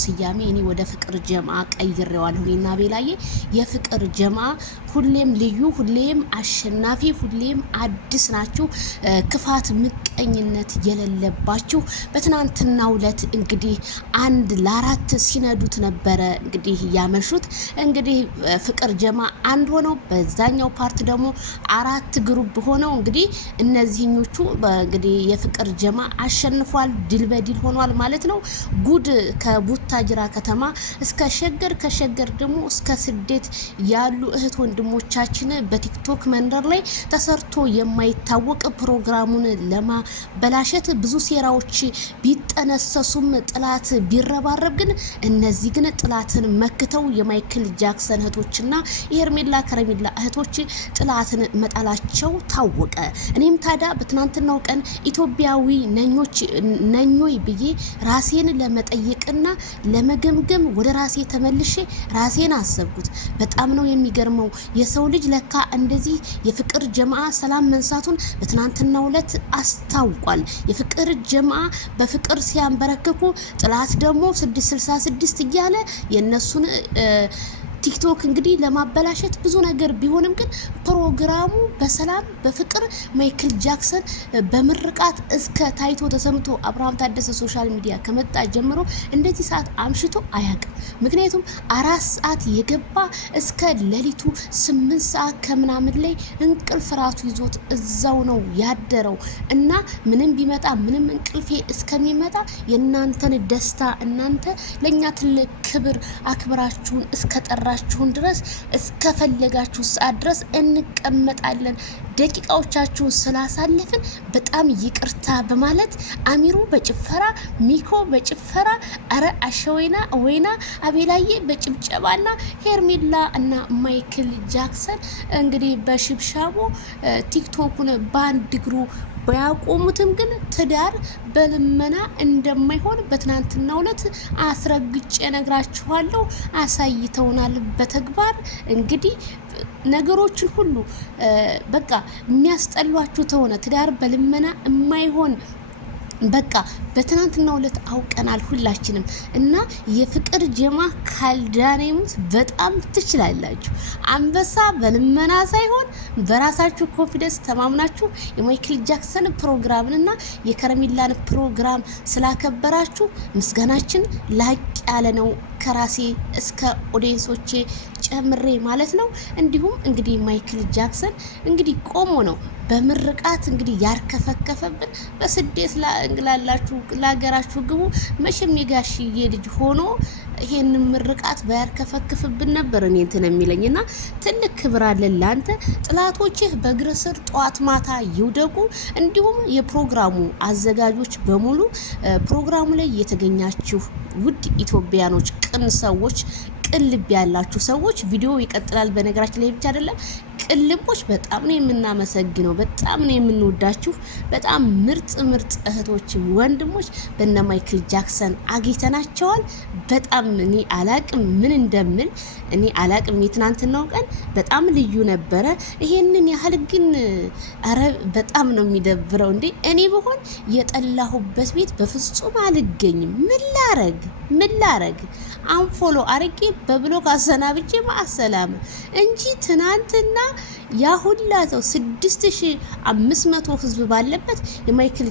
ስያሜ እኔ ወደ ፍቅር ጀማ ቀይሬዋለሁ። እኔና ቤላዬ የፍቅር ጀማ ሁሌም ልዩ፣ ሁሌም አሸናፊ፣ ሁሌም አዲስ ናችሁ። ክፋት፣ ምቀኝነት የሌለባችሁ። በትናንትናው ዕለት እንግዲህ አንድ ለአራት ሲነዱት ነበረ እንግዲህ ያመሹት። እንግዲህ ፍቅር ጀማ አንድ ሆነው በዛኛው ፓርት ደግሞ አራት ግሩፕ ሆነው እንግዲህ እነዚህኞቹ እንግዲህ የፍቅር ጀማ አሸንፏል፣ ድል በድል ሆኗል ማለት ነው። ጉድ ከቡታጅራ ከተማ እስከ ሸገር፣ ከሸገር ደግሞ እስከ ስደት ያሉ እህት ወንድሞቻችን በቲክቶክ መንደር ላይ ተሰርቶ የማይታወቅ ፕሮግራሙን ለማበላሸት ብዙ ሴራዎች ቢጠነሰሱም ጥላት ቢረባረብ ግን እነዚህ ግን ጥላትን መክተው የማይክል ጃክሰን እህቶችና የሄርሜላ ከረሜላ እህቶች ጥላትን መጣላቸው ታወቀ። እኔም ታዲያ በትናንትናው ቀን ኢትዮጵያዊ ነኞይ ብዬ ራሴን ለመጠየቅና ለመገምገም ወደ ራሴ ተመልሼ ራሴን አሰብኩት። በጣም ነው የሚገርመው። የሰው ልጅ ለካ እንደዚህ የፍቅር ጀማዓ ሰላም መንሳቱን በትናንትናው ዕለት አስታውቋል። የፍቅር ጀማዓ በፍቅር ሲያንበረክኩ ጥላት ደግሞ 666 እያለ የነሱን ቲክቶክ እንግዲህ ለማበላሸት ብዙ ነገር ቢሆንም ግን ፕሮግራሙ በሰላም በፍቅር ማይክል ጃክሰን በምርቃት እስከ ታይቶ ተሰምቶ አብርሃም ታደሰ ሶሻል ሚዲያ ከመጣ ጀምሮ እንደዚህ ሰዓት አምሽቶ አያውቅም። ምክንያቱም 4 ሰዓት የገባ እስከ ሌሊቱ 8 ሰዓት ከምናምን ላይ እንቅልፍ ራሱ ይዞት እዛው ነው ያደረው እና ምንም ቢመጣ ምንም እንቅልፌ እስከሚመጣ የእናንተን ደስታ እናንተ ለኛ ትልቅ ክብር አክብራችሁን እስከጠራችሁን ድረስ እስከፈለጋችሁ ሰዓት ድረስ እንቀመጣለን። ደቂቃዎቻችሁን ስላሳለፍን በጣም ይቅርታ በማለት አሚሩ በጭፈራ ሚኮ በጭፈራ አረ አሸወይና ወይና አቤላዬ በጭብጨባና ሄርሜላ እና ማይክል ጃክሰን እንግዲህ በሽብሻቦ ቲክቶኩን ባንድ እግሩ ባያቆሙትም ግን ትዳር በልመና እንደማይሆን በትናንትናው ዕለት አስረግጬ ነግራችኋለሁ። አሳይተውናል በተግባር እንግዲህ ነገሮችን ሁሉ በቃ የሚያስጠሏችሁ ተሆነ ትዳር በልመና የማይሆን በቃ በትናንትናው ዕለት አውቀናል ሁላችንም እና የፍቅር ጀማ ካልዳኔሙት በጣም ትችላላችሁ። አንበሳ በልመና ሳይሆን በራሳችሁ ኮንፊደንስ ተማምናችሁ የማይክል ጃክሰን ፕሮግራምንና የከረሜላን ፕሮግራም ስላከበራችሁ ምስጋናችን ላቅ ያለ ነው። ከራሴ እስከ ኦዲየንሶቼ ጨምሬ ማለት ነው። እንዲሁም እንግዲህ ማይክል ጃክሰን እንግዲህ ቆሞ ነው በምርቃት እንግዲህ ያርከፈከፈብን። በስደት ላላችሁ ለሀገራችሁ ግቡ። መቼም የጋሽዬ ልጅ ሆኖ ይሄን ምርቃት ባያርከፈክፍብን ነበር እኔ እንትን የሚለኝና ትልቅ ክብር አለን ላንተ። ጥላቶችህ በእግር ስር ጧት ማታ ይውደቁ። እንዲሁም የፕሮግራሙ አዘጋጆች በሙሉ ፕሮግራሙ ላይ የተገኛችሁ ውድ ኢትዮጵያኖች፣ ቅን ሰዎች፣ ቅን ልብ ያላችሁ ሰዎች ቪዲዮ ይቀጥላል። በነገራችን ላይ ብቻ አይደለም ቅልቦች በጣም ነው የምናመሰግነው። በጣም ነው የምንወዳችሁ። በጣም ምርጥ ምርጥ እህቶች ወንድሞች በእነ ማይክል ጃክሰን አግኝተናቸዋል። በጣም እኔ አላቅም ምን እንደምል እኔ አላቅም። የትናንትናው ቀን በጣም ልዩ ነበረ። ይሄንን ያህል ግን አረ በጣም ነው የሚደብረው። እንዴ እኔ ብሆን የጠላሁበት ቤት በፍጹም አልገኝም። ምን ላረግ አንፎሎ አርጌ በብሎክ አሰናብቼ ማሰላም እንጂ ትናንትና ያ ሁላ ሰው 6500 ህዝብ ባለበት የማይክል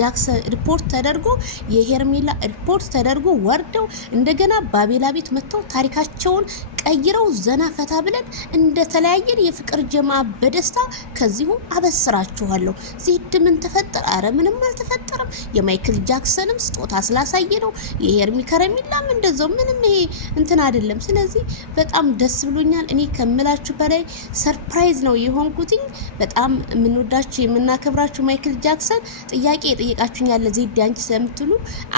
ጃክሰን ሪፖርት ተደርጎ የሄርሜላ ሪፖርት ተደርጎ ወርደው እንደገና ባቤላ ቤት መጥተው ታሪካቸውን ቀይረው ዘና ፈታ ብለን እንደተለያየን የፍቅር ጀማ በደስታ ከዚሁ አበስራችኋለሁ። ዚድ ምን ተፈጠረ? አረ ምንም አልተፈጠረም። የማይክል ጃክሰንም ስጦታ ስላሳየ ነው። የሄርሚ ከረሜላም እንደዛው ምንም ይሄ እንትን አይደለም። ስለዚህ በጣም ደስ ብሎኛል። እኔ ከምላችሁ በላይ ሰርፕራይዝ ነው የሆንኩትኝ። በጣም የምንወዳችሁ የምናከብራችሁ ማይክል ጃክሰን ጥያቄ የጠየቃችሁኝ ያለ ዚድ አንቺ ስለምትሉ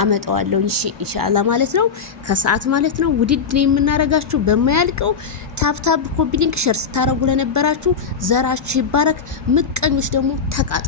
አመጣዋለሁ ኢንሻአላህ ማለት ነው። ከሰዓት ማለት ነው ውድድ ነው የምናረጋችሁ በማያልቀው ታፕታፕ ኮፒ ሊንክ ሸር ስታረጉ ለነበራችሁ ዘራችሁ ይባረክ። ምቀኞች ደግሞ ተቃጠሉ።